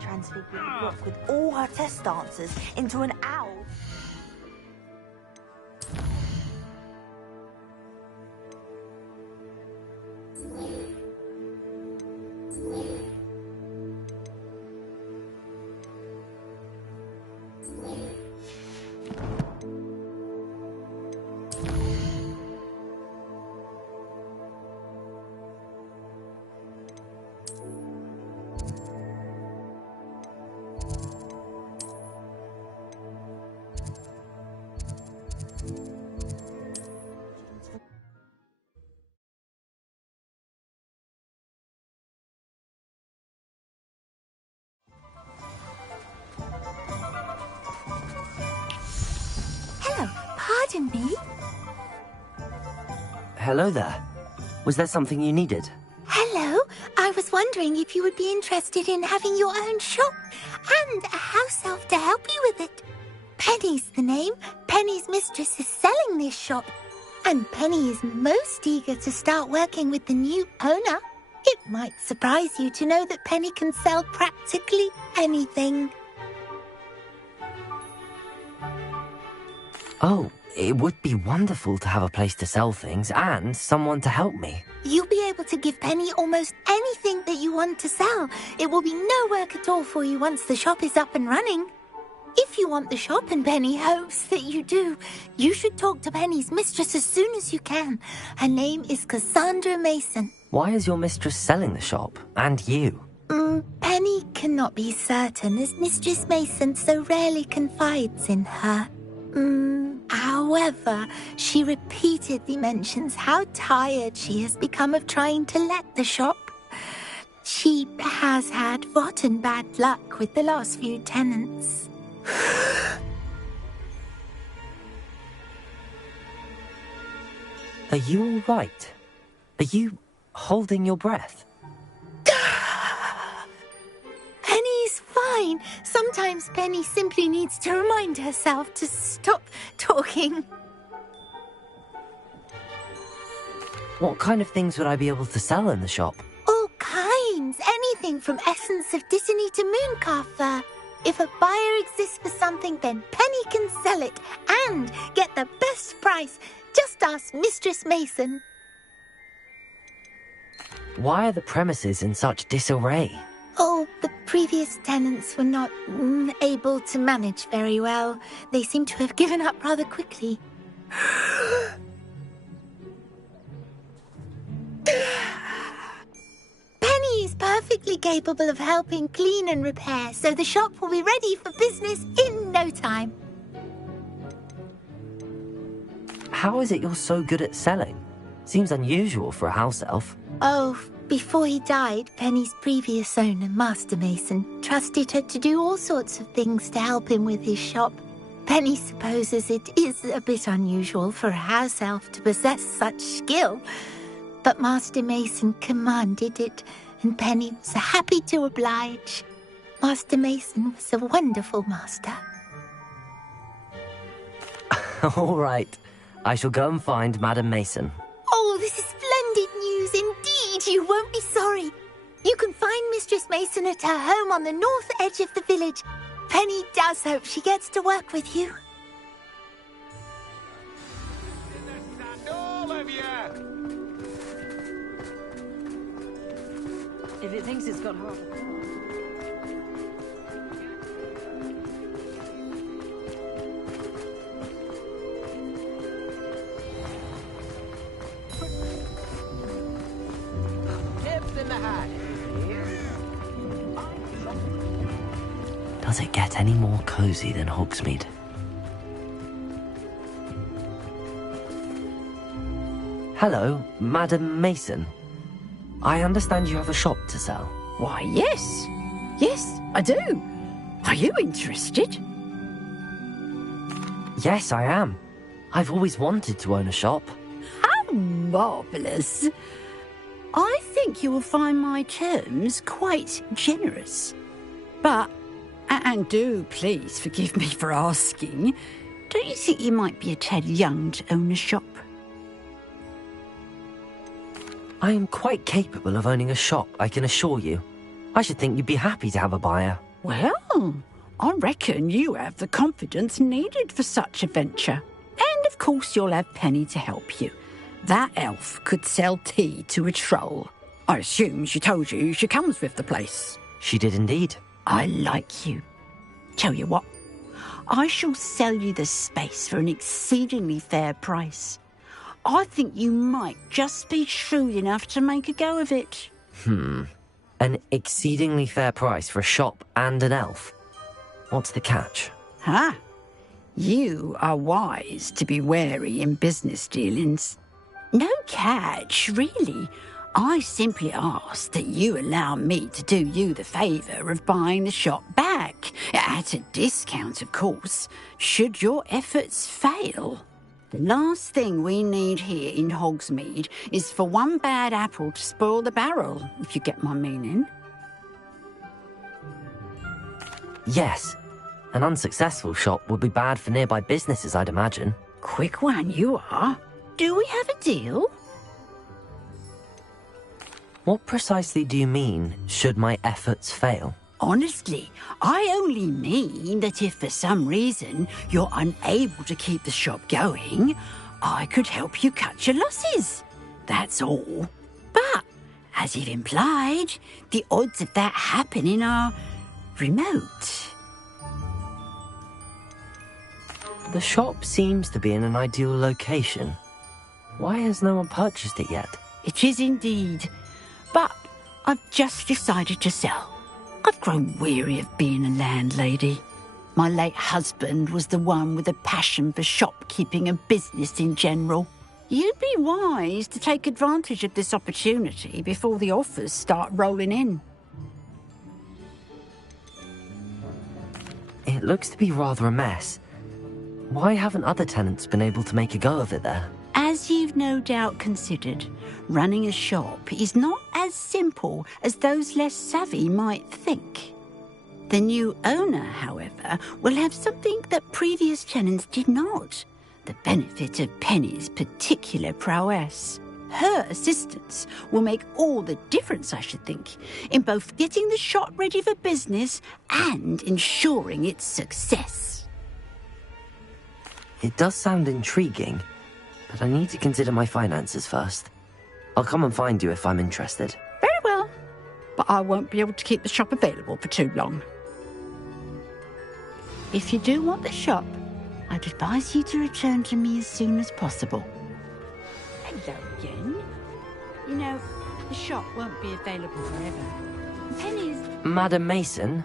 transfiguring the book with all her test answers into an owl. Pardon me? Hello there. Was there something you needed? Hello. I was wondering if you would be interested in having your own shop and a house elf to help you with it. Penny's the name. Penny's mistress is selling this shop. And Penny is most eager to start working with the new owner. It might surprise you to know that Penny can sell practically anything. Oh, it would be wonderful to have a place to sell things and someone to help me. You'll be able to give Penny almost anything that you want to sell. It will be no work at all for you once the shop is up and running. If you want the shop, and Penny hopes that you do, you should talk to Penny's mistress as soon as you can. Her name is Cassandra Mason. Why is your mistress selling the shop? And you? Penny cannot be certain, as Mistress Mason so rarely confides in her. However, she repeatedly mentions how tired she has become of trying to let the shop. She has had rotten bad luck with the last few tenants. Are you all right? Are you holding your breath? Penny's fine. Sometimes Penny simply needs to remind herself to stop talking. What kind of things would I be able to sell in the shop? All kinds. Anything from essence of Disney to mooncalf fur. If a buyer exists for something, then Penny can sell it and get the best price. Just ask Mistress Mason. Why are the premises in such disarray? Oh, the previous tenants were not able to manage very well. They seem to have given up rather quickly. Penny is perfectly capable of helping clean and repair, so the shop will be ready for business in no time. How is it you're so good at selling? Seems unusual for a house elf. Oh, before he died, Penny's previous owner, Master Mason, trusted her to do all sorts of things to help him with his shop. Penny supposes it is a bit unusual for a house elf to possess such skill, but Master Mason commanded it, and Penny was happy to oblige. Master Mason was a wonderful master. All right. I shall go and find Madam Mason. Oh, this is splendid news indeed. You won't be sorry. You can find Mistress Mason at her home on the north edge of the village. Penny does hope she gets to work with you. All of you! If it thinks it's got hard. Does it get any more cozy than Hogsmeade? Hello, Madam Mason. I understand you have a shop to sell. Why, yes. Yes, I do. Are you interested? Yes, I am. I've always wanted to own a shop. How marvellous. I think you will find my terms quite generous. But, and do please forgive me for asking, don't you think you might be a tad young to own a shop? I am quite capable of owning a shop, I can assure you. I should think you'd be happy to have a buyer. Well, I reckon you have the confidence needed for such a venture. And of course you'll have Penny to help you. That elf could sell tea to a troll. I assume she told you she comes with the place. She did indeed. I like you. Tell you what, I shall sell you the space for an exceedingly fair price. I think you might just be shrewd enough to make a go of it. An exceedingly fair price for a shop and an elf. What's the catch? Huh? You are wise to be wary in business dealings. No catch, really. I simply ask that you allow me to do you the favour of buying the shop back, at a discount, of course, should your efforts fail. The last thing we need here in Hogsmeade is for one bad apple to spoil the barrel, if you get my meaning. Yes. An unsuccessful shop would be bad for nearby businesses, I'd imagine. Quick one you are. Do we have a deal? What precisely do you mean, should my efforts fail? Honestly, I only mean that if for some reason you're unable to keep the shop going, I could help you cut your losses. That's all. But, as you've implied, the odds of that happening are remote. The shop seems to be in an ideal location. Why has no one purchased it yet? It is indeed. But I've just decided to sell. I've grown weary of being a landlady. My late husband was the one with a passion for shopkeeping and business in general. You'd be wise to take advantage of this opportunity before the offers start rolling in. It looks to be rather a mess. Why haven't other tenants been able to make a go of it there? As you've no doubt considered, running a shop is not as simple as those less savvy might think. The new owner, however, will have something that previous tenants did not, the benefit of Penny's particular prowess. Her assistance will make all the difference, I should think, in both getting the shop ready for business and ensuring its success. It does sound intriguing, but I need to consider my finances first. I'll come and find you if I'm interested. Very well, but I won't be able to keep the shop available for too long. If you do want the shop, I'd advise you to return to me as soon as possible. Hello again. You know, the shop won't be available forever. Penny's... Madam Mason,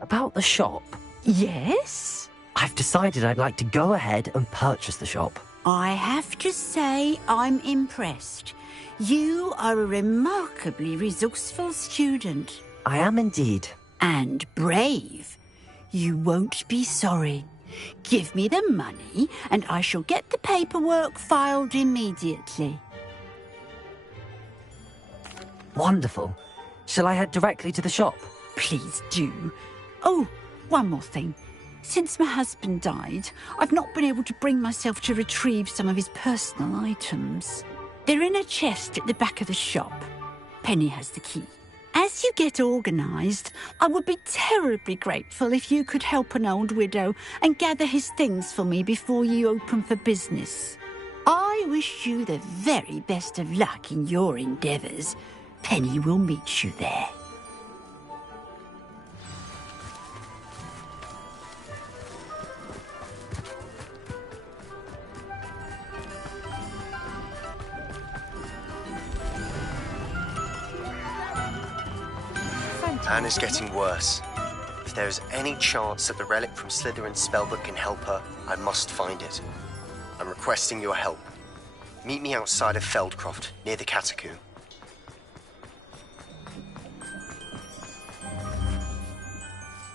about the shop. Yes? I've decided I'd like to go ahead and purchase the shop. I have to say I'm impressed. You are a remarkably resourceful student. I am indeed. And brave. You won't be sorry. Give me the money, and I shall get the paperwork filed immediately. Wonderful. Shall I head directly to the shop? Please do. Oh, one more thing. Since my husband died, I've not been able to bring myself to retrieve some of his personal items. They're in a chest at the back of the shop. Penny has the key. As you get organised, I would be terribly grateful if you could help an old widow and gather his things for me before you open for business. I wish you the very best of luck in your endeavours. Penny will meet you there. Anna's getting worse. If there is any chance that the relic from Slytherin's spellbook can help her, I must find it. I'm requesting your help. Meet me outside of Feldcroft, near the Catacomb.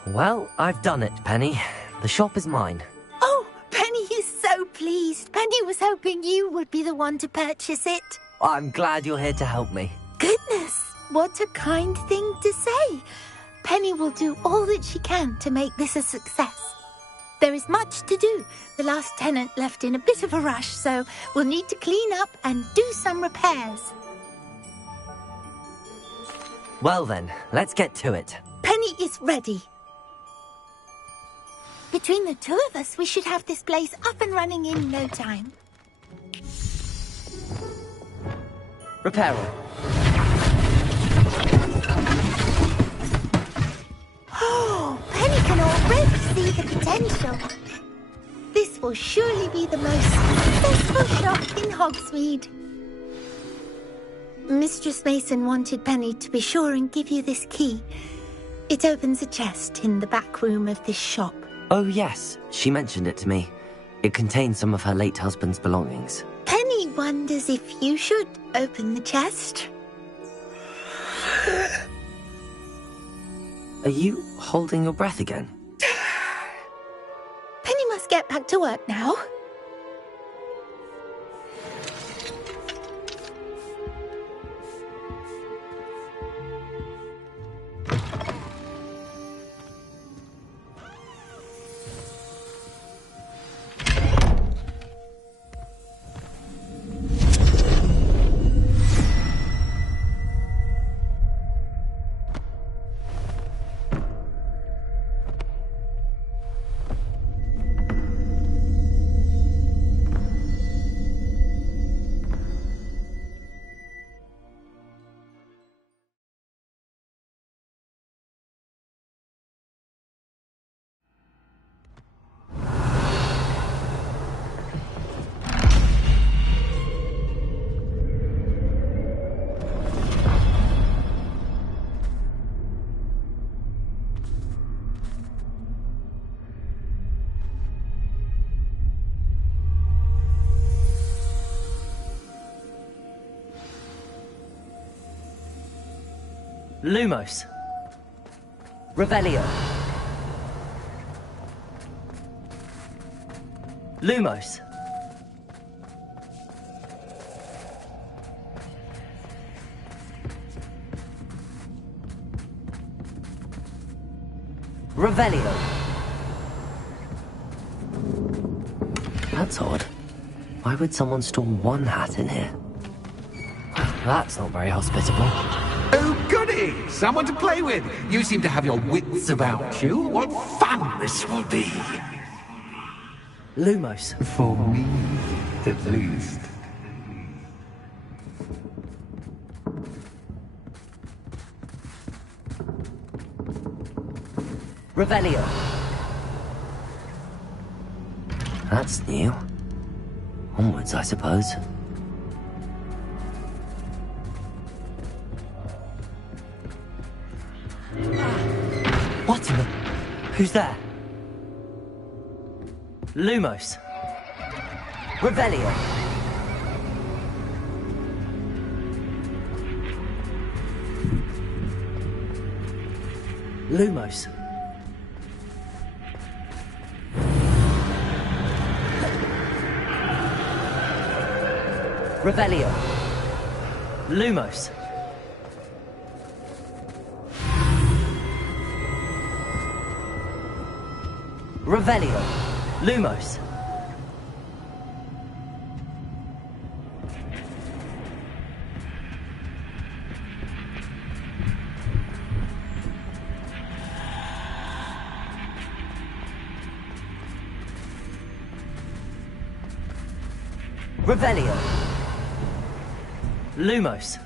Well, I've done it, Penny. The shop is mine. Oh, Penny is so pleased. Penny was hoping you would be the one to purchase it. I'm glad you're here to help me. Goodness, what a kind thing to say. Penny will do all that she can to make this a success. There is much to do. The last tenant left in a bit of a rush, so we'll need to clean up and do some repairs. Well then, let's get to it. Penny is ready. Between the two of us, we should have this place up and running in no time. Reparo. Oh, Penny can already see the potential. This will surely be the most successful shop in Hogsmeade. Mistress Mason wanted Penny to be sure and give you this key. It opens a chest in the back room of this shop. Oh yes, she mentioned it to me. It contains some of her late husband's belongings. Penny wonders if you should open the chest. Are you holding your breath again? Penny must get back to work now. Lumos. Revelio. Lumos. Revelio. That's odd. Why would someone store one hat in here? That's not very hospitable. Oh, goody! Someone to play with. You seem to have your wits about you. What fun this will be. Lumos. For me, at least. Revelio. That's new. Onwards, I suppose. What in the... Who's there? Lumos. Revelio. Lumos. Revelio. Lumos. Revelio. Lumos. Revelio. Lumos.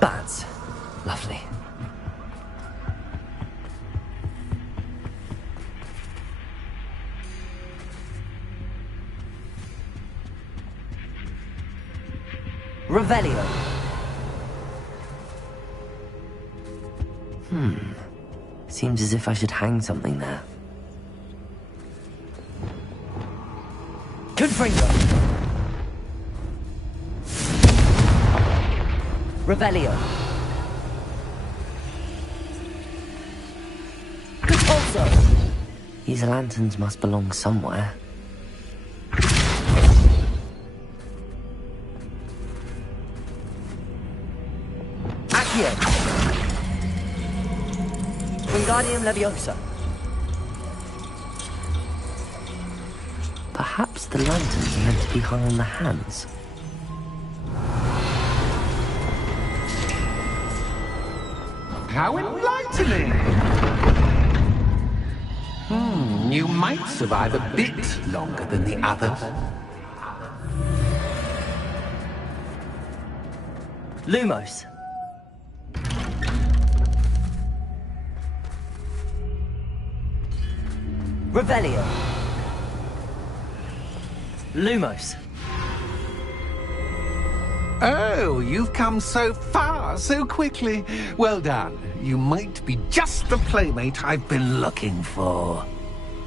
Bats. Lovely. Revelio. Seems as if I should hang something there. Confringo. Revelio. Compulso. These lanterns must belong somewhere. Accio. Wingardium Leviosa. Perhaps the lanterns are meant to be hung on the hands. How enlightening! You might survive a bit longer than the others. Lumos. Revelio. Lumos. Oh, you've come so far so quickly. Well done. You might be just the playmate I've been looking for.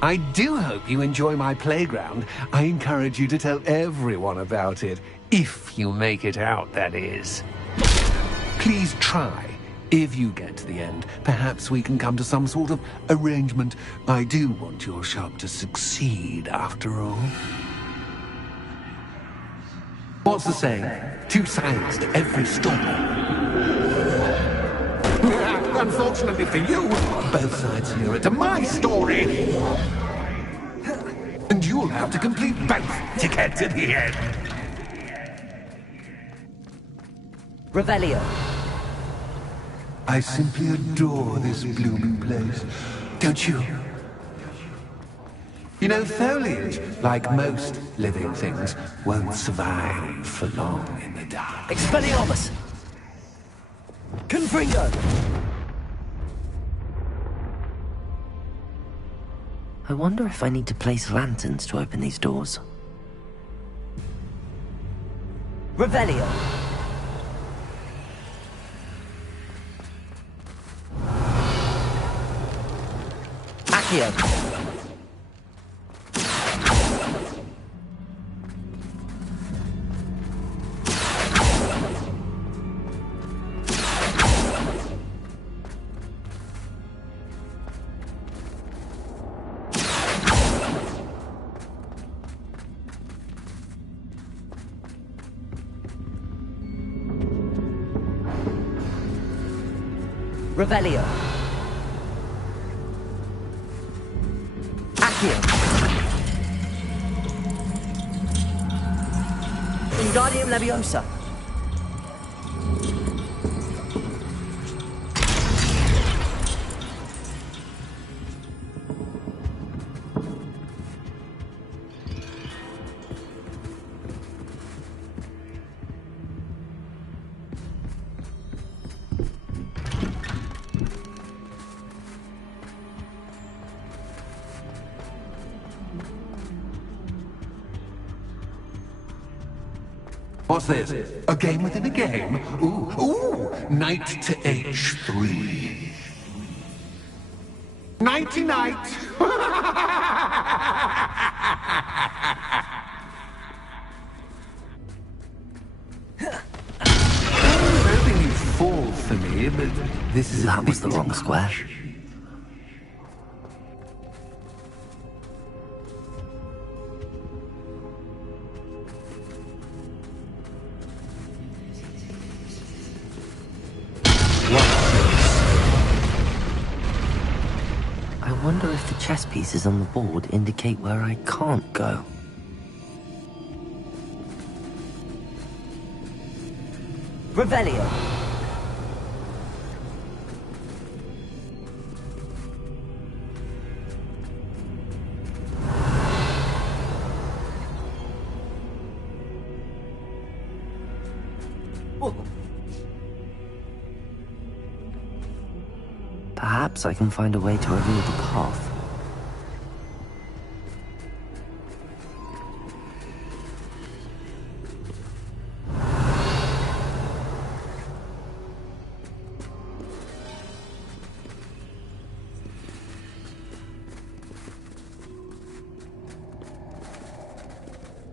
I do hope you enjoy my playground. I encourage you to tell everyone about it. If you make it out, that is. Please try. If you get to the end, perhaps we can come to some sort of arrangement. I do want your shop to succeed, after all. What's the saying? Two sides to every story. Unfortunately for you, both sides here are to my story. And you'll have to complete both to get to the end. Revelio. I simply adore this blooming place. Don't you? You know, foliage, like most living things, won't survive for long in the dark. Expelliarmus. Confringo. I wonder if I need to place lanterns to open these doors. Revelio. Accio. Revelio. Accio. Wingardium Leviosa. What's this? A game within a game? Ooh, knight to H3. Nighty-night! Hoping you'd fall for me, but this is That was the wrong square. I wonder if the chess pieces on the board indicate where I can't go. Revelio. Perhaps I can find a way to reveal the path.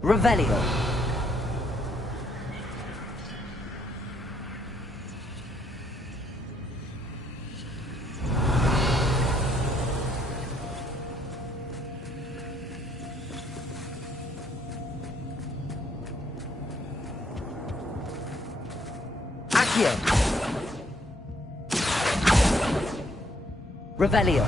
Revelio. Accio. Revelio.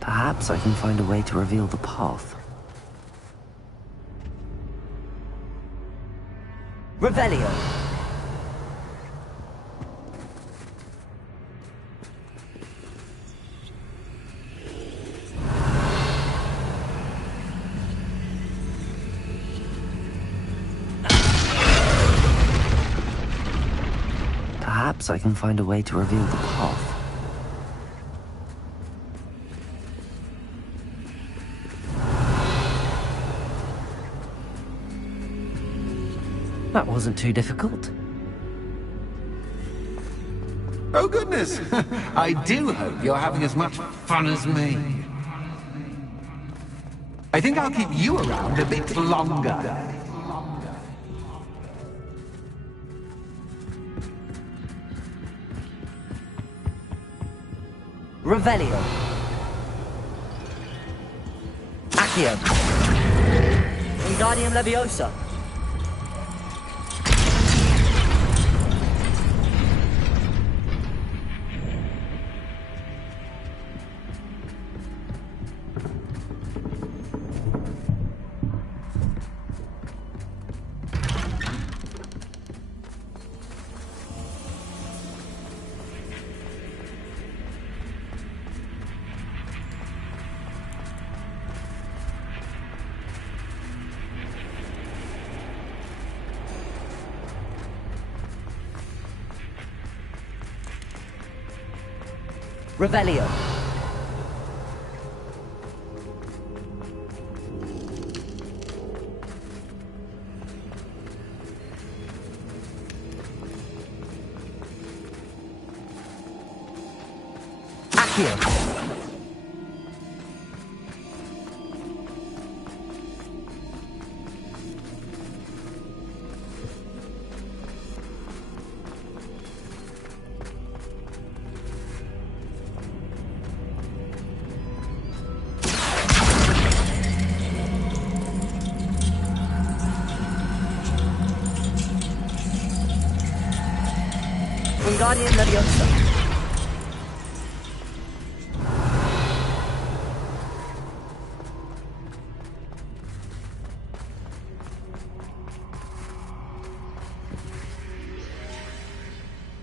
Perhaps I can find a way to reveal the path. Revelio. Perhaps I can find a way to reveal the path. That wasn't too difficult. Oh, goodness! I do hope you're having as much fun as me. I think I'll keep you around a bit longer. Revelio. Accio. Wingardium Leviosa. Revelio. Accio. Wingardium Leviosa.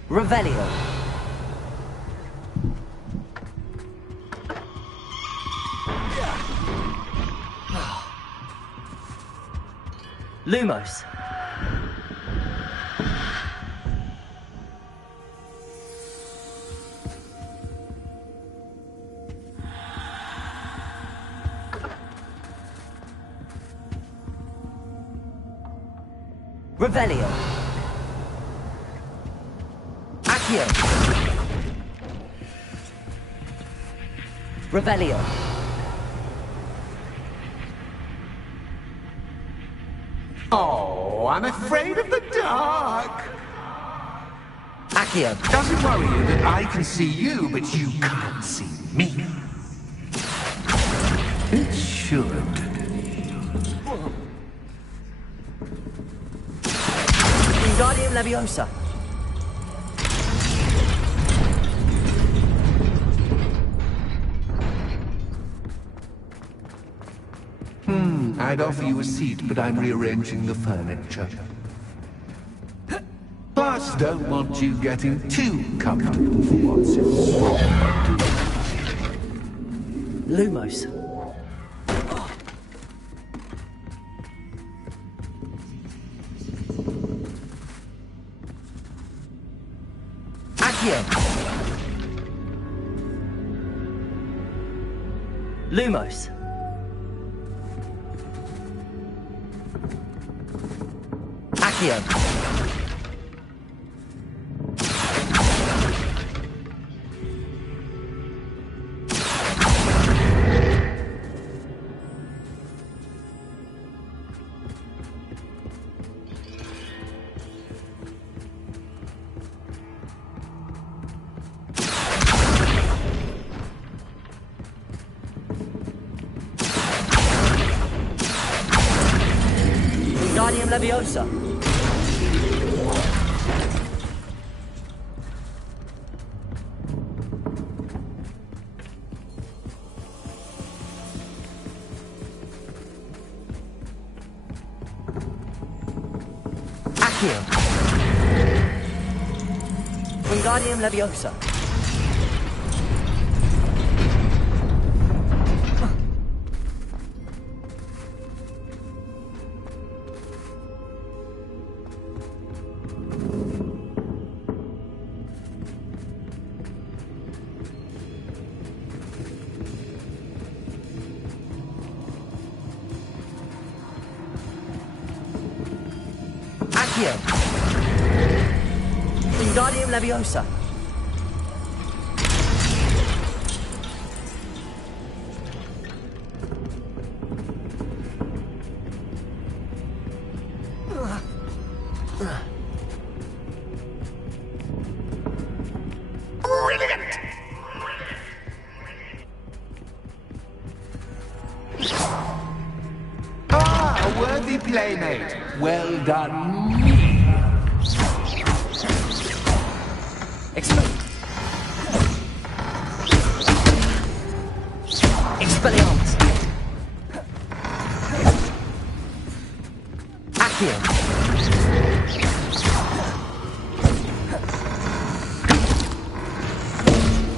Revelio. Lumos. Revelio. Accio. Revelio. Oh, I'm afraid of the dark. Accio. Doesn't worry you that I can see you, but you can't see me. It should. Wingardium Leviosa. I'd offer you a seat, but I'm rearranging the furniture. Plus, don't want you getting too comfortable for once in a while. Lumos. Accio. Lumos. Accio. Wingardium Leviosa. Accio. Wingardium Leviosa. Accio. Wingardium Leviosa. Brilliant! Ah, a worthy playmate. Well done, me. Expelliarmus. Accio.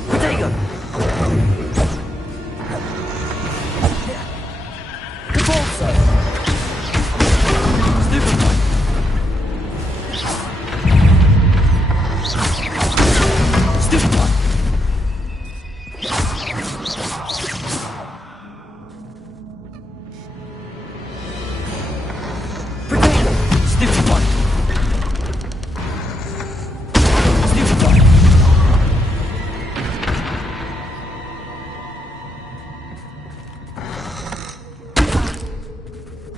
Protego. Repulsor. Stupefy. Stupefy. Protego. Stupefy. Stupefy.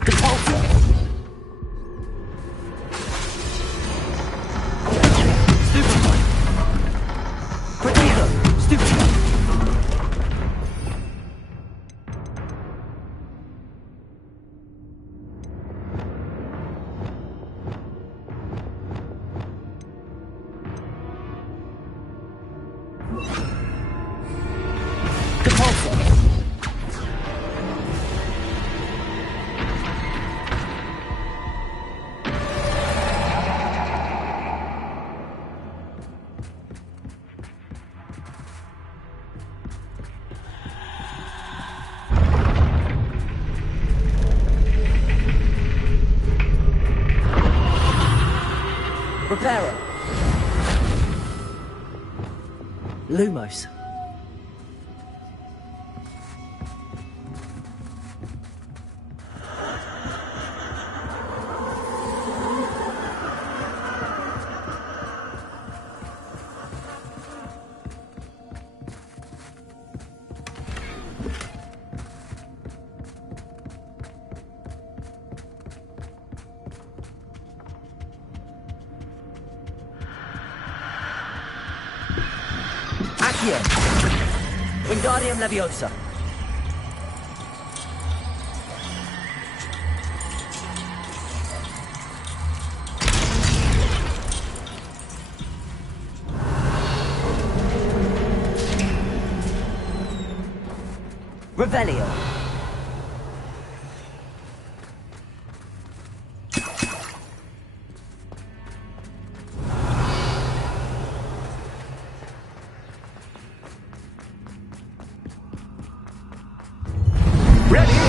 Repulsor. Stupefy. Protego. Stupefy. Repulsor. Reparo. Lumos. Accio. Wingardium Leviosa. Revelio. Ready?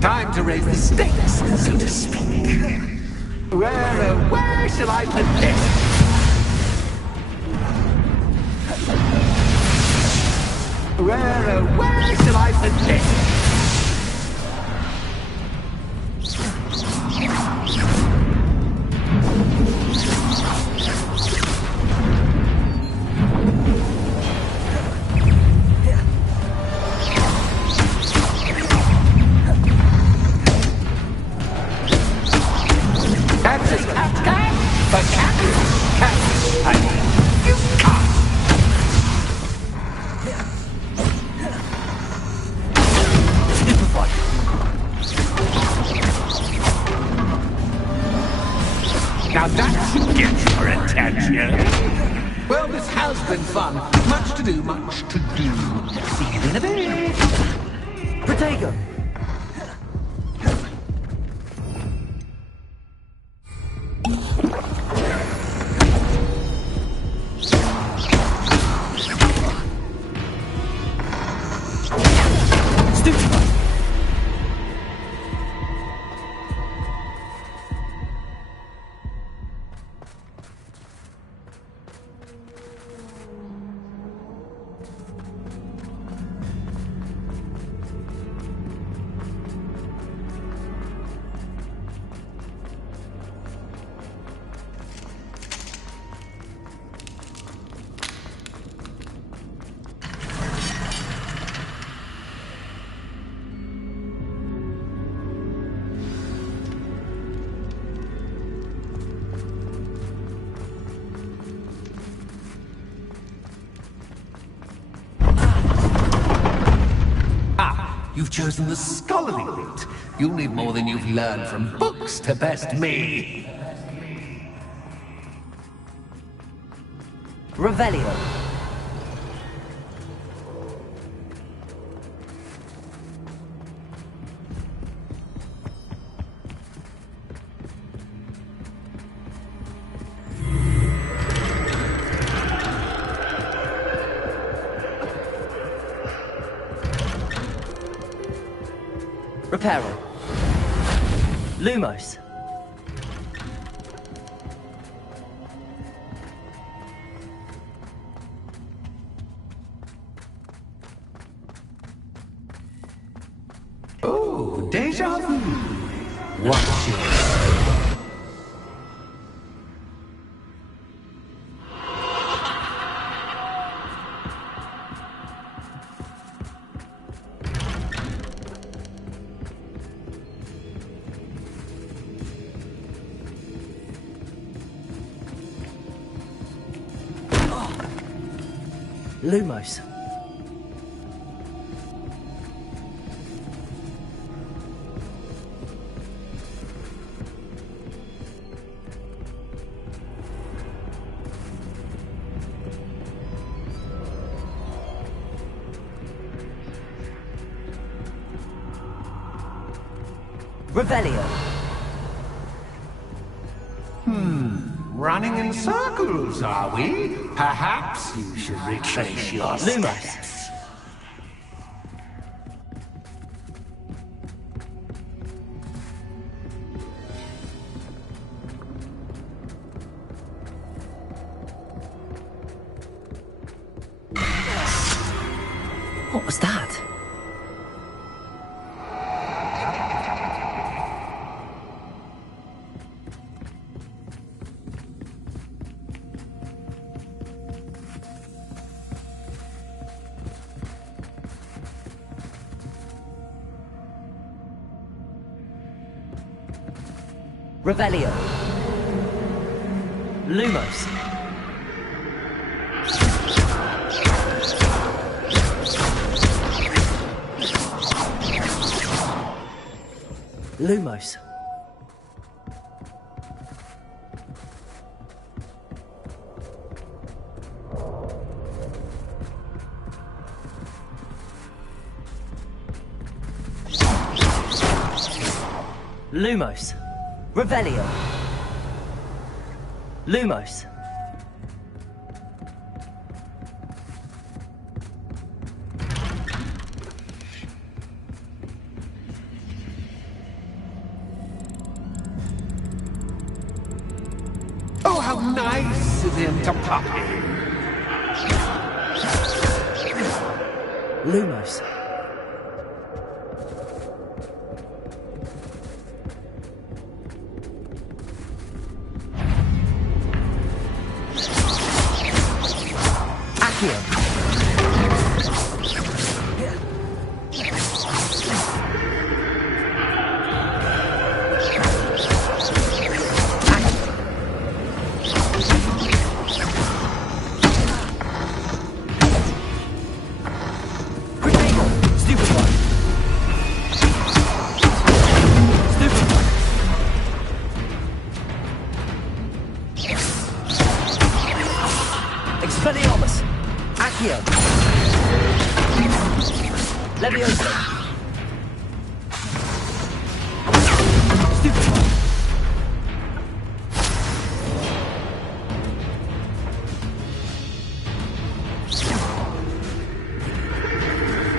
Time to raise the stakes, so to speak. Where shall I put this? Where shall I put this? Now that should get your attention. Well, this has been fun. Much to do, much to do. See you in a bit. Protego! You've chosen the scholarly route. You'll need more than you've learned from books to best me. Revelio. Reparo. Lumos. Oh, deja vu. Watch it. Lumos. Revelio. Running in circles, are we? Perhaps you should retrace your steps. What was that? Revelio. Lumos. Lumos. Lumos. Revelio. Lumos. Oh, how nice of him to pop in. Lumos. Expelliarmus! Accio! Leviosa!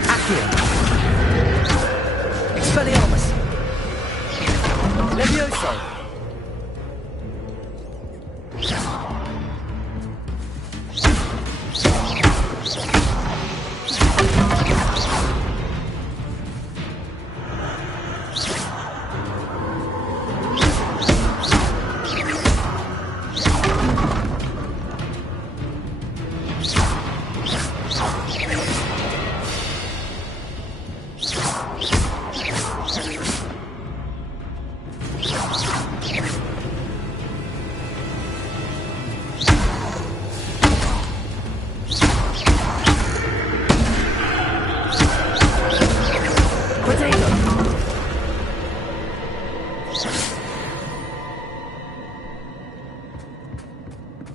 Accio. Expelliarmus. Levioso.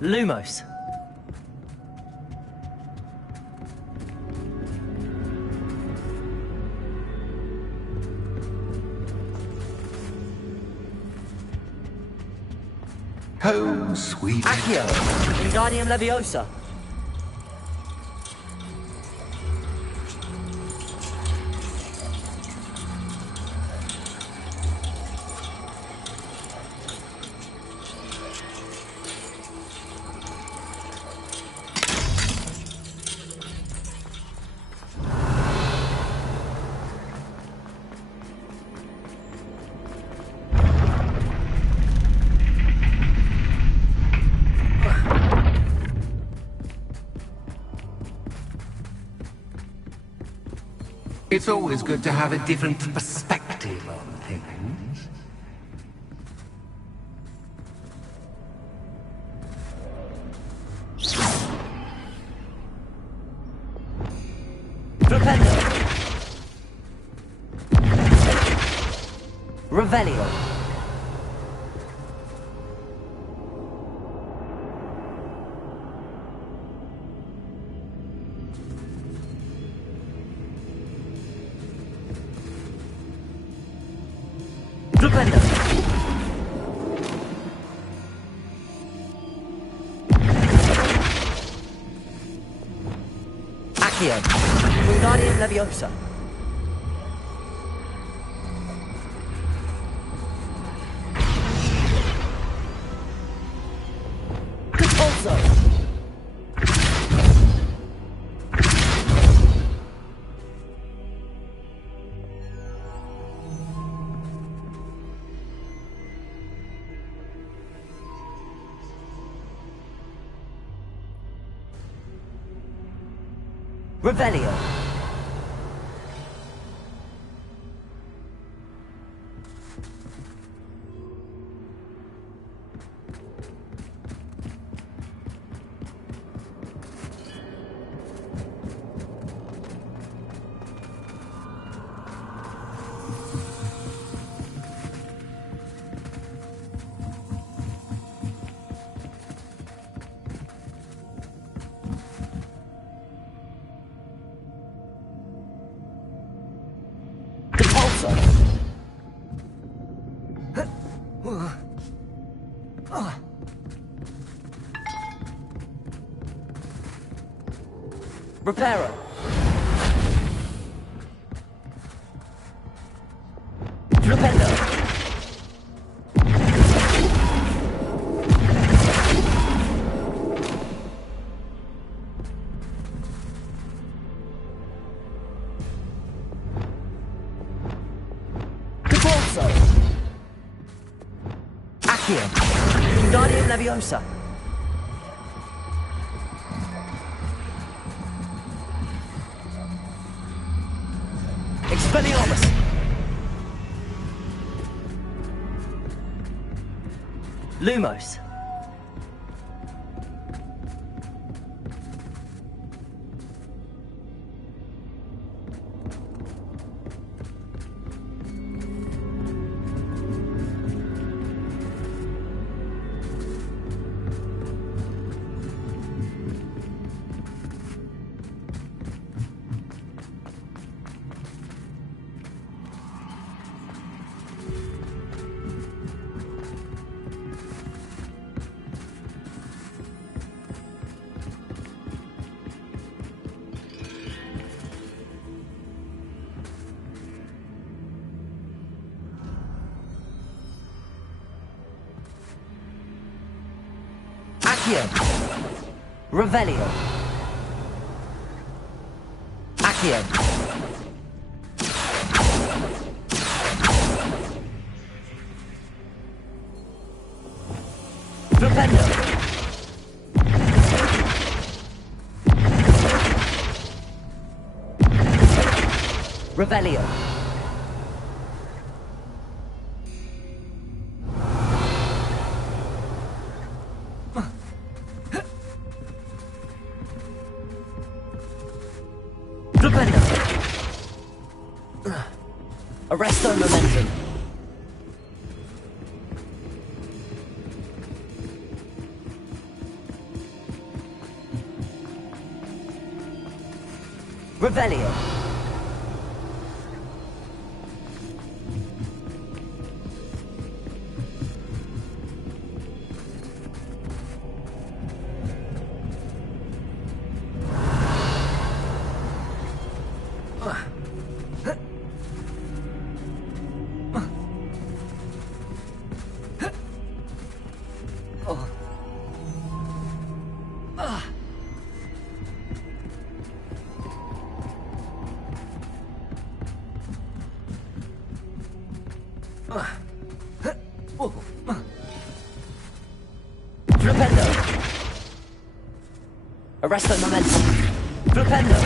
Lumos. Oh, sweet. Accio. Wingardium Leviosa. It's always good to have a different perspective on things. Flipendo. Revelio. Flipendo. Accio. Wingardium Leviosa. Repulso. Revelio. Reparo. Flipendo. Repulso. Accio. Wingardium Leviosa. Expelliarmus. Lumos. Accio. Revelio. Accio. Flipendo. Revelio. Flipendo. Arresto momentum. Revelio. Flipendo. Arresto momentum. Flipendo.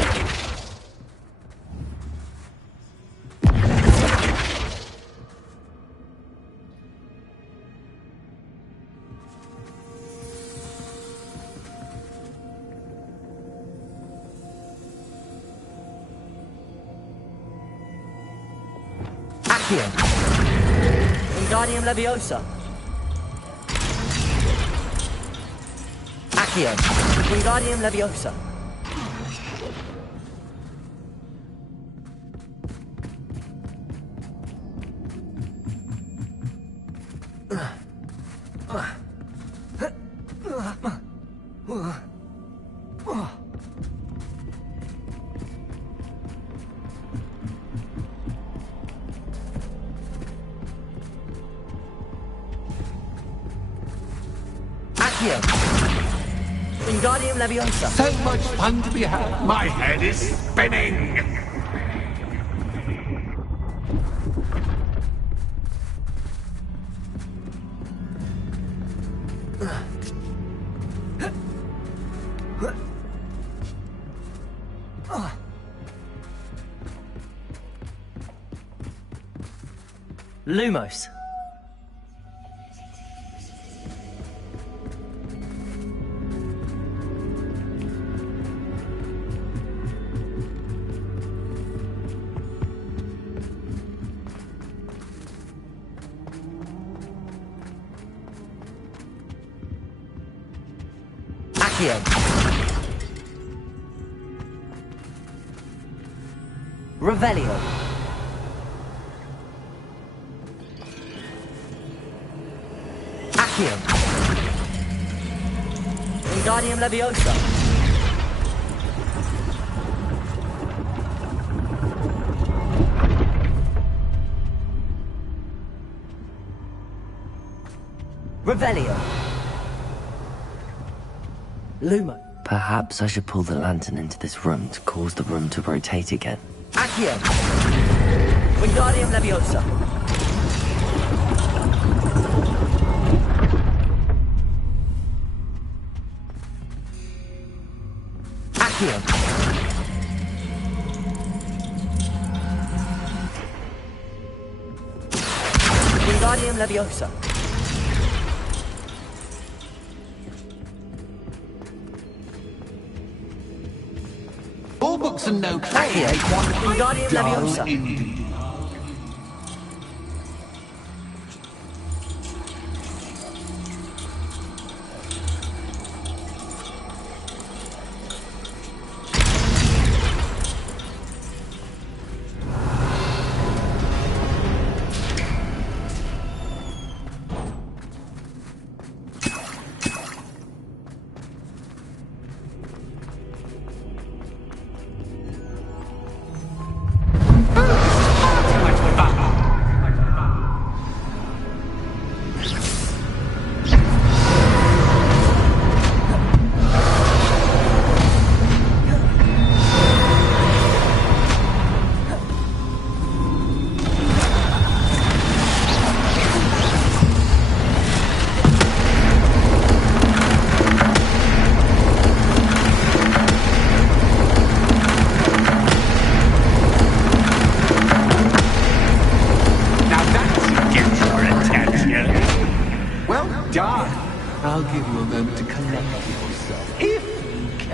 Accio. Wingardium Leviosa. Accio. Wingardium Leviosa. Accio. Wingardium Leviosa. So much fun to be had. My head is spinning. Lumos. Accio. Revelio. Accio. Wingardium Leviosa. Revelio. Lumo. Perhaps I should pull the lantern into this room to cause the room to rotate again. Accio. Wingardium Leviosa. Accio. Wingardium Leviosa. All books and no play. Accio. Wingardium Leviosa. Indeed.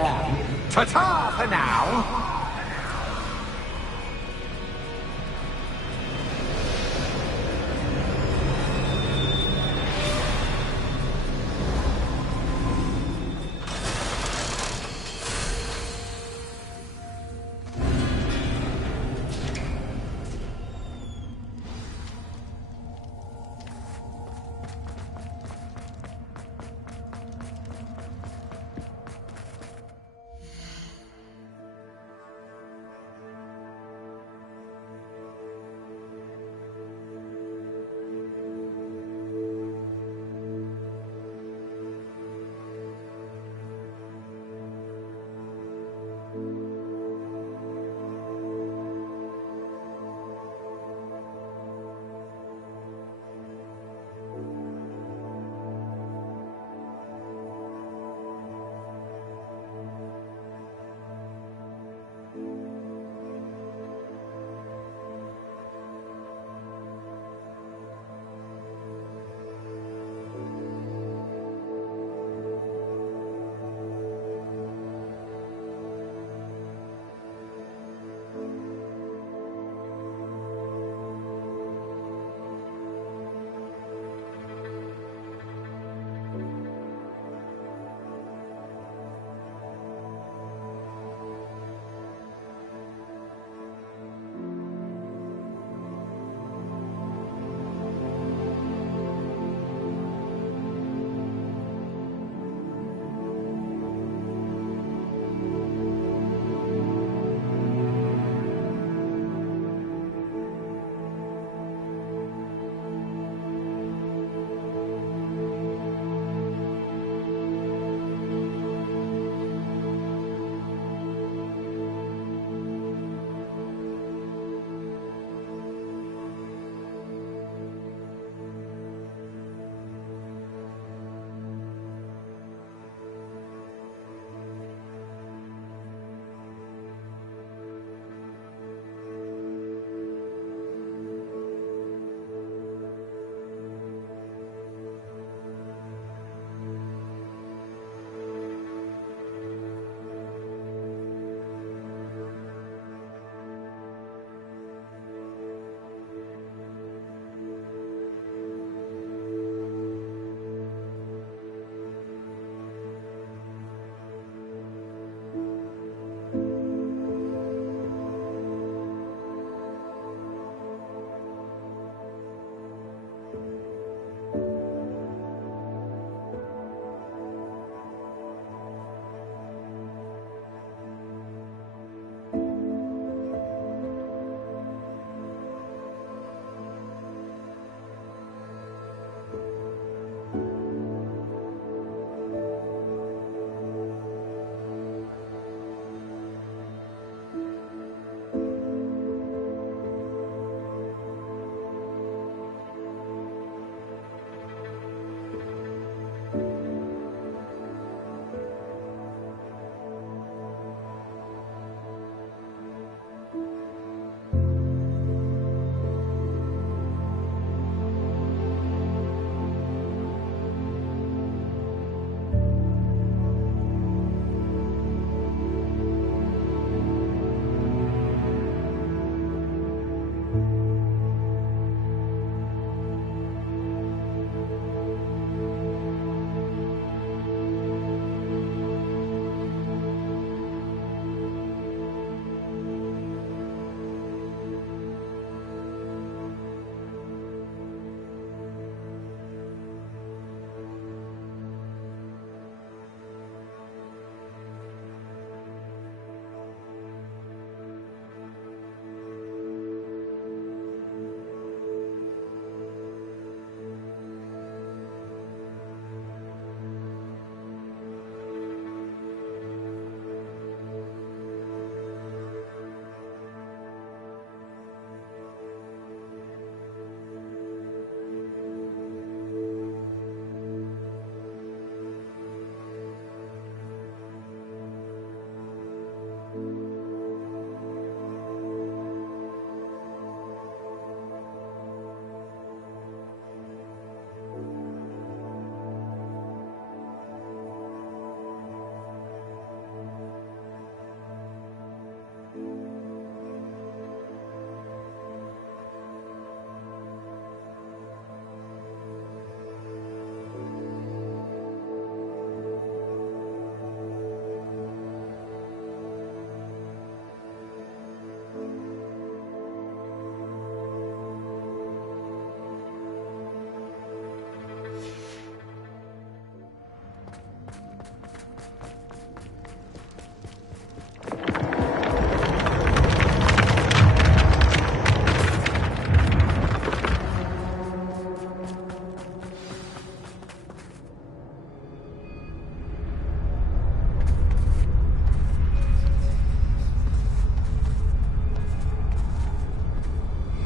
can. Ta-ta for now!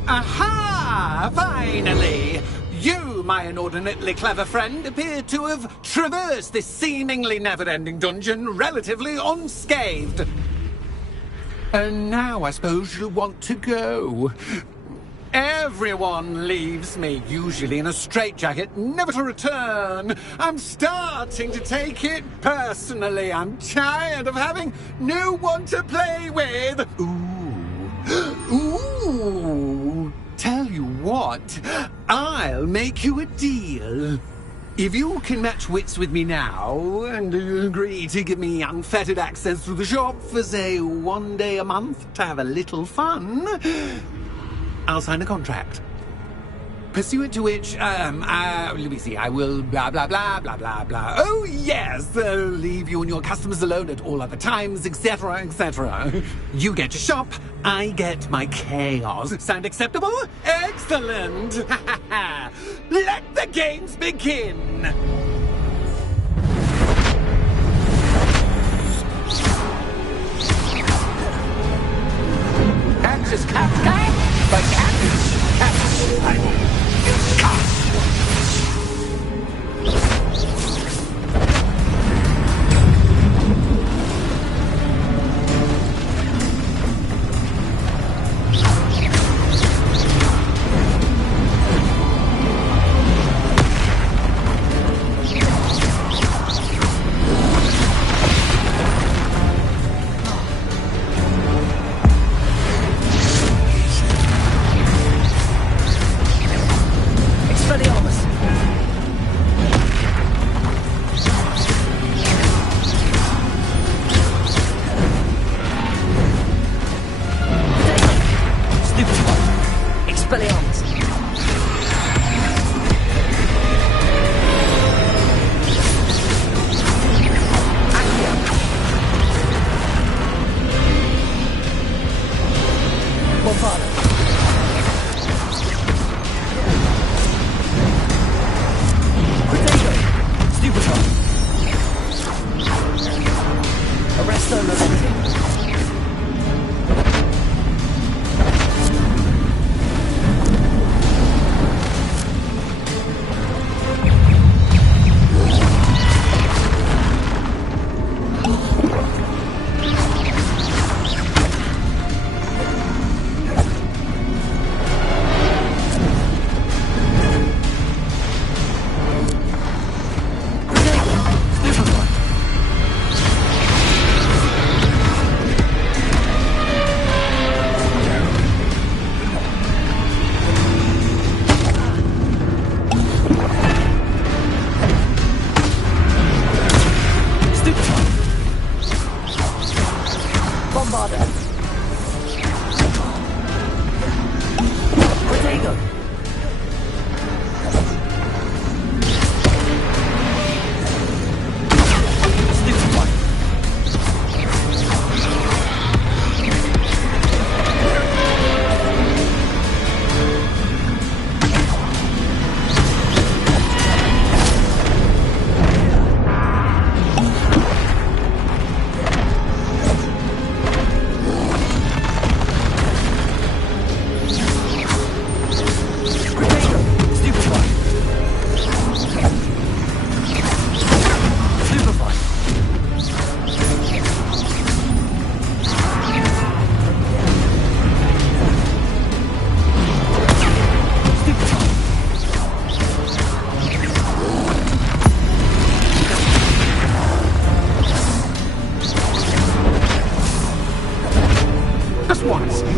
Aha! Finally! You, my inordinately clever friend, appear to have traversed this seemingly never-ending dungeon relatively unscathed. And now I suppose you'll want to go. Everyone leaves me, usually in a straitjacket, never to return. I'm starting to take it personally. I'm tired of having no one to play with. Ooh. Tell you what, I'll make you a deal. If you can match wits with me now, and agree to give me unfettered access to the shop for, say, 1 day a month to have a little fun, I'll sign a contract. Pursuant to which, let me see, I will blah, blah, blah, blah, blah, blah. Oh, yes, leave you and your customers alone at all other times, etc., etc. You get your shop, I get my chaos. Sound acceptable? Excellent! Let the games begin! Cactus, cactus, but cactus, cactus, I will.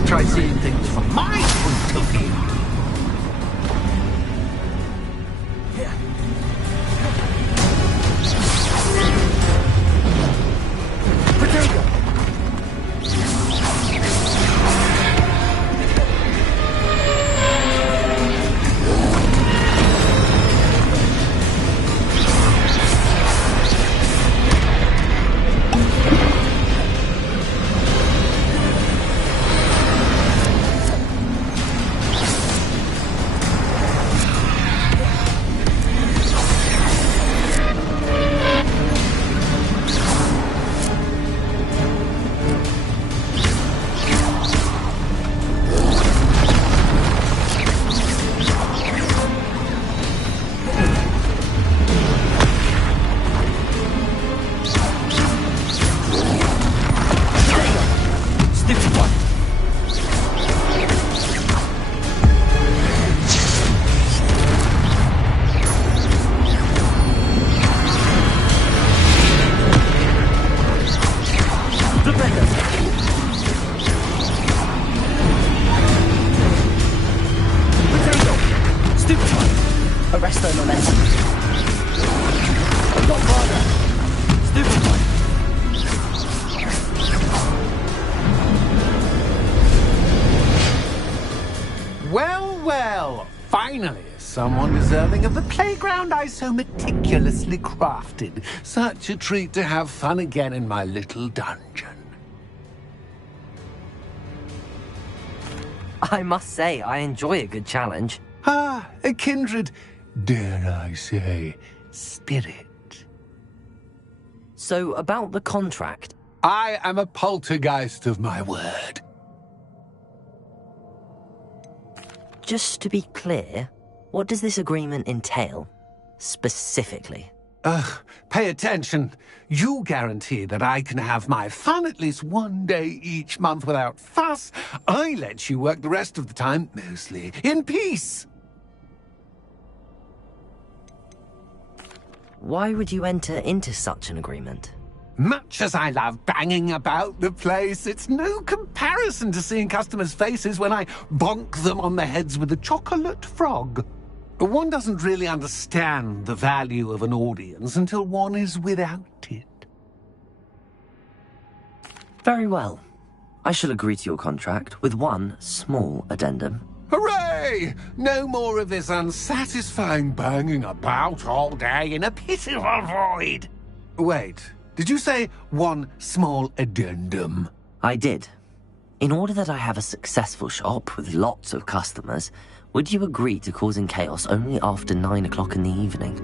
Try seeing things from my point of view. Defenders! Potato! Stupefy! Arrest their momentum. Not farther! Stupefy! Well, well, finally, someone deserving of the playground I so meticulously crafted. Such a treat to have fun again in my little dungeon. I must say, I enjoy a good challenge. Ah, a kindred, dare I say, spirit. So, about the contract. I am a poltergeist of my word. Just to be clear, what does this agreement entail, specifically? Pay attention. You guarantee that I can have my fun at least one day each month without fuss. I let you work the rest of the time, mostly in peace. Why would you enter into such an agreement? Much as I love banging about the place, it's no comparison to seeing customers' faces when I bonk them on the heads with a chocolate frog. One doesn't really understand the value of an audience until one is without it. Very well. I shall agree to your contract with one small addendum. Hooray! No more of this unsatisfying banging about all day in a pitiful void. Wait, did you say one small addendum? I did. In order that I have a successful shop with lots of customers, would you agree to causing chaos only after 9 o'clock in the evening?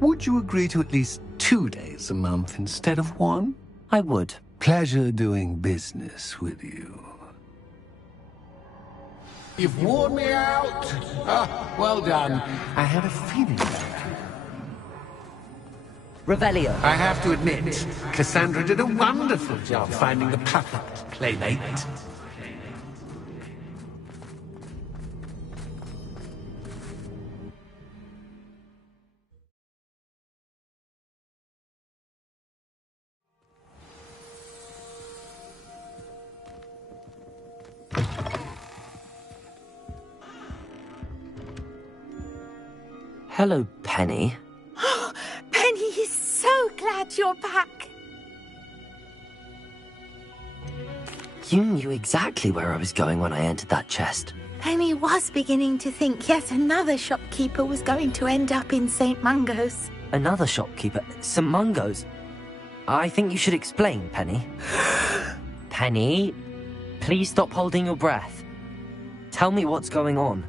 Would you agree to at least 2 days a month instead of one? I would. Pleasure doing business with you. You've worn me out. Well done. I had a feeling about it. Revelio. I have to admit, Cassandra did a wonderful job finding the puppet playmate. Hello, Penny. Penny is so glad you're back. You knew exactly where I was going when I entered that chest. Penny was beginning to think yet another shopkeeper was going to end up in St. Mungo's. Another shopkeeper? St. Mungo's? I think you should explain, Penny. Penny, please stop holding your breath. Tell me what's going on.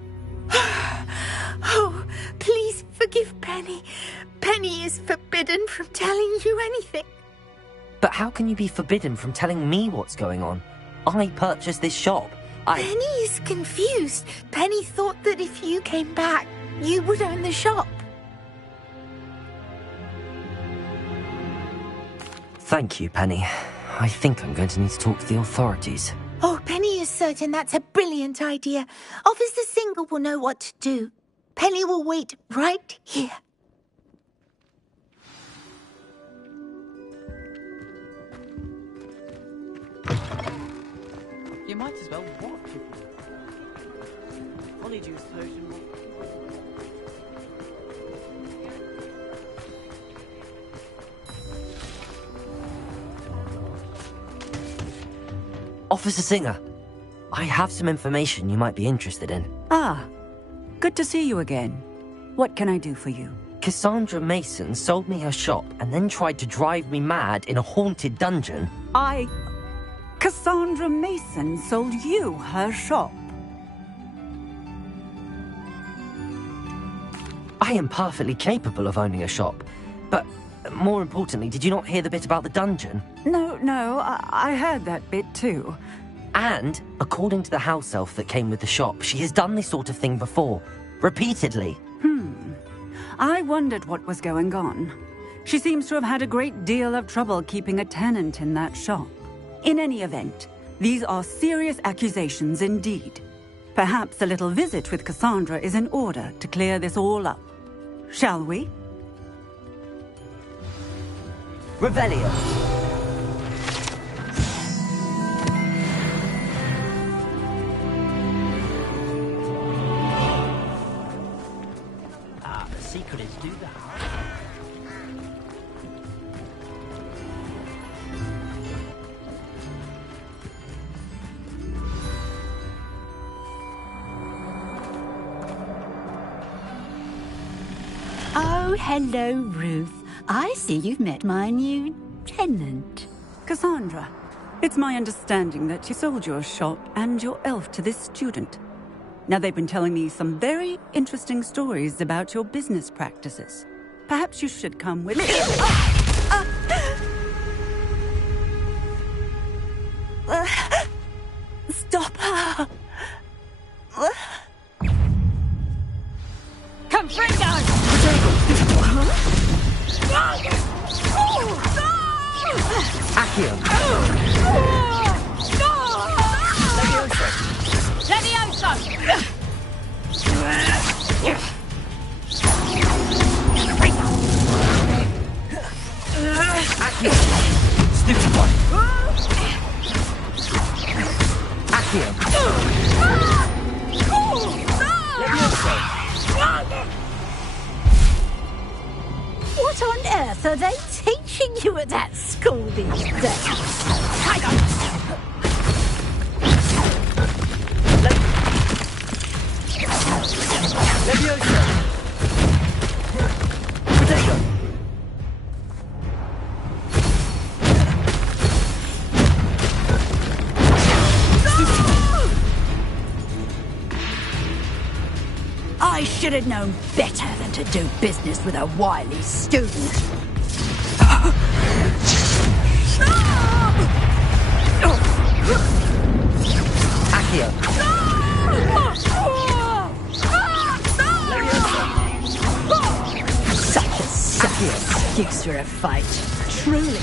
Oh, please forgive Penny. Penny is forbidden from telling you anything. But how can you be forbidden from telling me what's going on? I purchased this shop. Penny is confused. Penny thought that if you came back, you would own the shop. Thank you, Penny. I think I'm going to need to talk to the authorities. Oh, Penny is certain that's a brilliant idea. Officer Single will know what to do. Penny will wait right here. You might as well watch it. Honeydew potion. Officer Singer, I have some information you might be interested in. Ah, good to see you again. What can I do for you? Cassandra Mason sold me her shop and then tried to drive me mad in a haunted dungeon. Cassandra Mason sold you her shop. I am perfectly capable of owning a shop, but more importantly, did you not hear the bit about the dungeon? No, I heard that bit too. And, according to the house elf that came with the shop, she has done this sort of thing before. Repeatedly. I wondered what was going on. She seems to have had a great deal of trouble keeping a tenant in that shop. In any event, these are serious accusations indeed. Perhaps a little visit with Cassandra is in order to clear this all up. Shall we? Revelio. The secret is do that. Oh, hello, Ruth. I see you've met my new tenant. Cassandra, it's my understanding that you sold your shop and your elf to this student. Now, they've been telling me some very interesting stories about your business practices. Perhaps you should come with me. Stop her! Come, Fringo! Accio. Levioso! Accio. Stupid one. Accio. Levioso. What on earth are they teaching you at that school these days? Levioso. Potato. I should have known better than to do business with a wily student. Accio. Such a sucky excuse for a fight. Truly.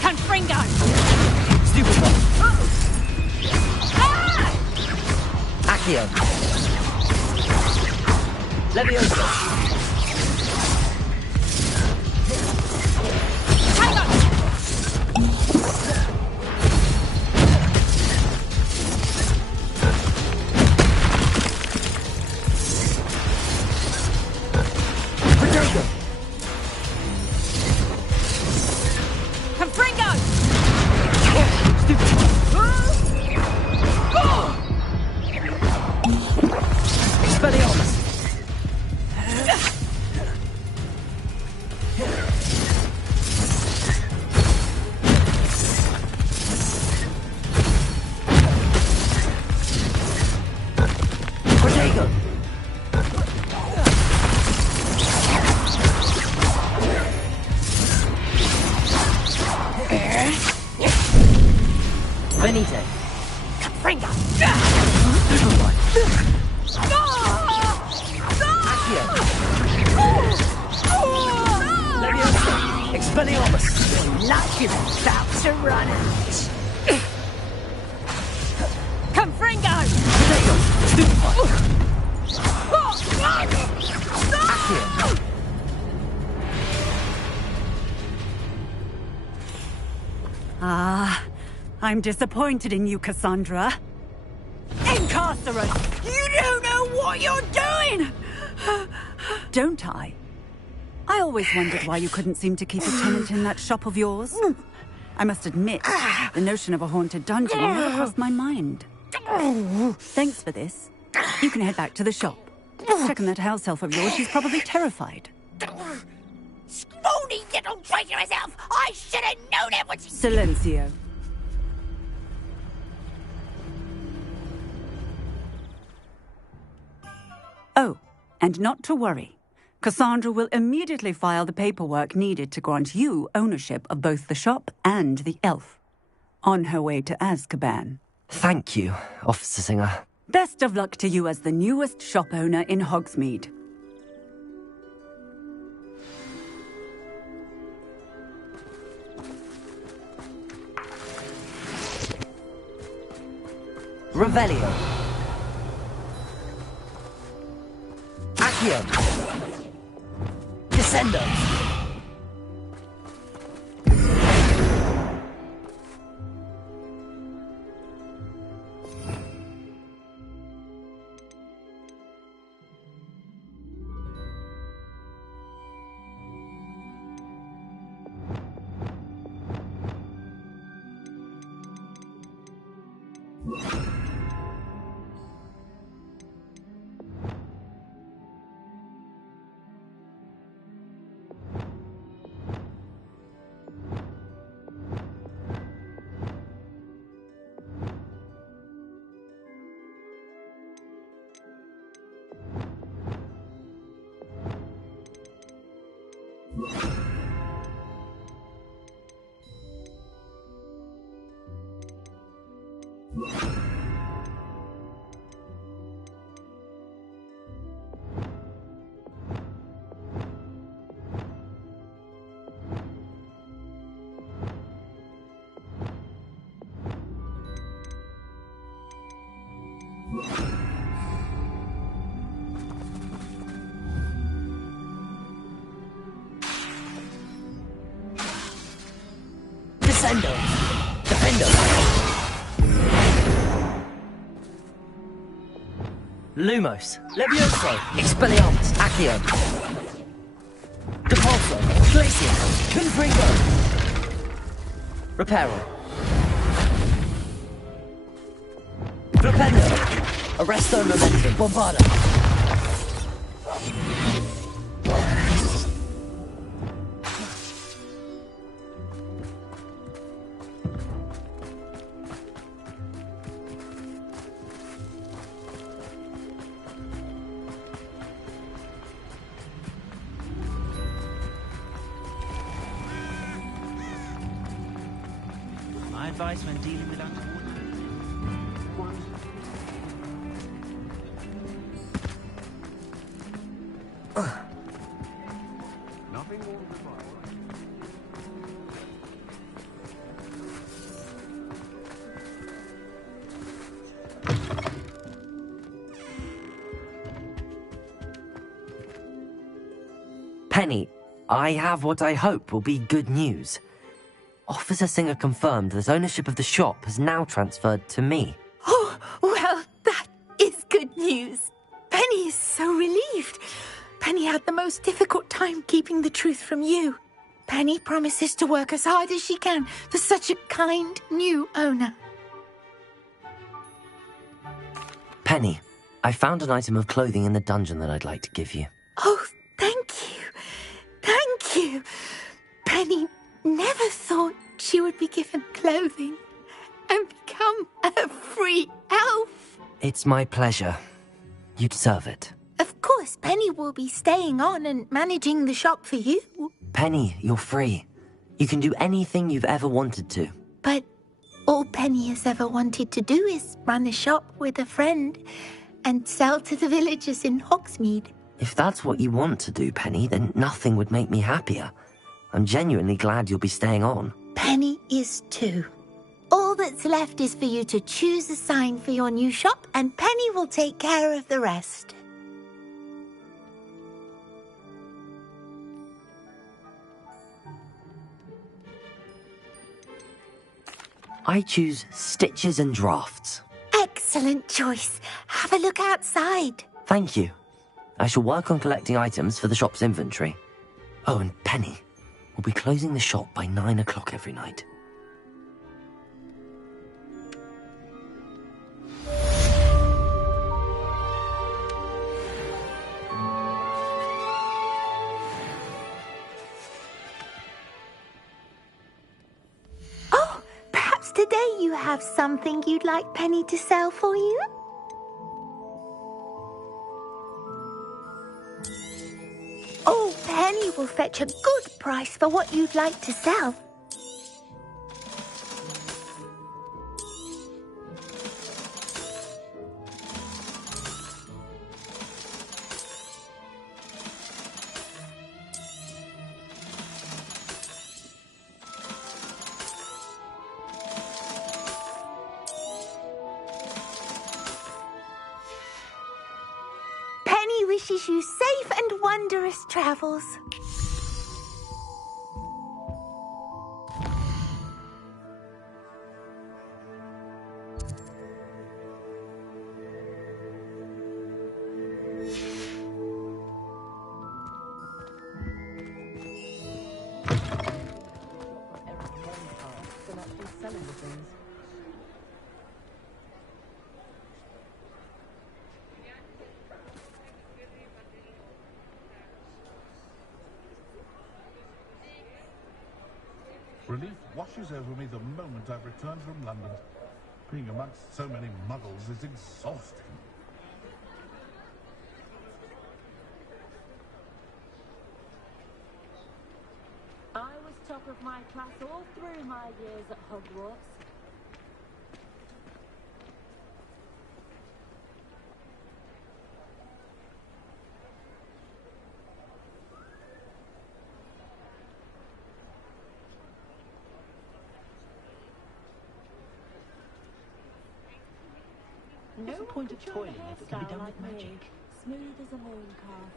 Confringo! Stupid one. Accio. Levioso. Potato. Confringo! Stupid one. Expelliarmus. Potato. Venite. Confringo! Stupid one. Accio. Levioso. Expelliarmus. Luck is about to run out. Confringo! Potato. Stupid one. Accio. Ah, I'm disappointed in you, Cassandra. Incarcerate! You don't know what you're doing! Don't I? I always wondered why you couldn't seem to keep a tenant in that shop of yours. I must admit, the notion of a haunted dungeon never crossed my mind. Thanks for this. You can head back to the shop. Check on that house elf of yours. She's probably terrified. Scrawny little traitorous elf! I should have known it was... Silencio. Oh, and not to worry. Cassandra will immediately file the paperwork needed to grant you ownership of both the shop and the elf. On her way to Azkaban. Thank you, Officer Singer. Best of luck to you as the newest shop owner in Hogsmeade. Revelio. Accio. Descendo. Descendo. Defendo. Lumos. Levioso. Expelliarmus. Accio. Depulso. Glacier. Confringo. Reparo. Flipendo. Arresto Momentum. Bombarda. My advice when dealing with underwater. Nothing more required. Penny, I have what I hope will be good news. Officer Singer confirmed that ownership of the shop has now transferred to me. Oh, well, that is good news. Penny is so relieved. Penny had the most difficult time keeping the truth from you. Penny promises to work as hard as she can for such a kind new owner. Penny, I found an item of clothing in the dungeon that I'd like to give you. Oh, thank you. Thank you. Penny never thought she would be given clothing and become a free elf. It's my pleasure. You deserve it. Of course, Penny will be staying on and managing the shop for you. Penny, you're free. You can do anything you've ever wanted to. But all Penny has ever wanted to do is run a shop with a friend and sell to the villagers in Hogsmeade. If that's what you want to do, Penny, then nothing would make me happier. I'm genuinely glad you'll be staying on. Penny is too. All that's left is for you to choose a sign for your new shop, and Penny will take care of the rest. I choose stitches and drafts. Excellent choice. Have a look outside. Thank you. I shall work on collecting items for the shop's inventory. Oh, and Penny, we'll be closing the shop by 9 o'clock every night. Oh, perhaps today you have something you'd like Penny to sell for you? Oh, Penny will fetch a good price for what you'd like to sell. wishes you safe and wondrous travels. Relief washes over me the moment I've returned from London. Being amongst so many muggles is exhausting. I was top of my class all through my years at Hogwarts. What's the point of toiling if it can be done with magic? Smooth as a moon calf.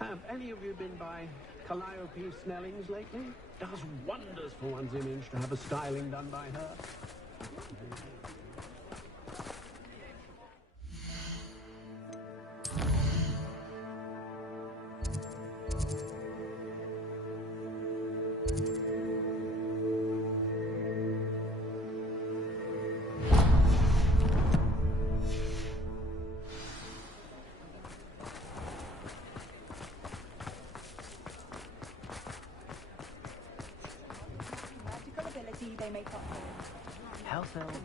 Have any of you been by Calliope Snelling's lately? Does wonders for one's image to have a styling done by her. Magical ability they make up for. House elves.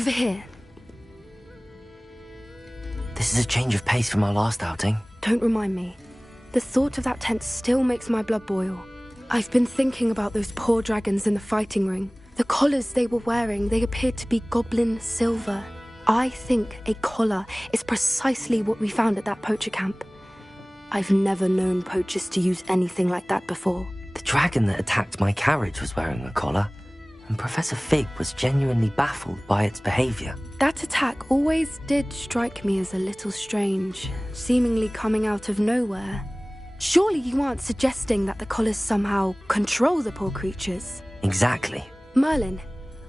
over here. This is a change of pace from our last outing. Don't remind me. The thought of that tent still makes my blood boil. I've been thinking about those poor dragons in the fighting ring. The collars they were wearing, they appeared to be goblin silver. I think a collar is precisely what we found at that poacher camp. I've never known poachers to use anything like that before. The dragon that attacked my carriage was wearing a collar, and Professor Fig was genuinely baffled by its behavior. That attack always did strike me as a little strange, seemingly coming out of nowhere. Surely you aren't suggesting that the collars somehow control the poor creatures? Exactly. Merlin,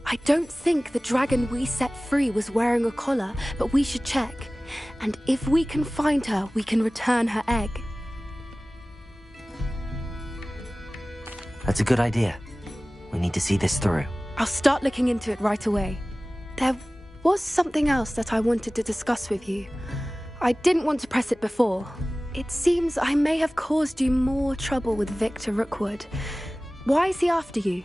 I don't think the dragon we set free was wearing a collar, but we should check. And if we can find her, we can return her egg. That's a good idea. We need to see this through. I'll start looking into it right away. There was something else that I wanted to discuss with you. I didn't want to press it before. It seems I may have caused you more trouble with Victor Rookwood. Why is he after you?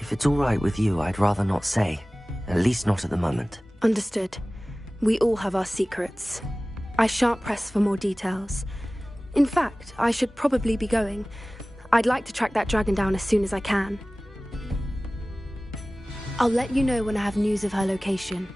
If it's all right with you, I'd rather not say. At least not at the moment. Understood. We all have our secrets. I shan't press for more details. In fact, I should probably be going. I'd like to track that dragon down as soon as I can. I'll let you know when I have news of her location.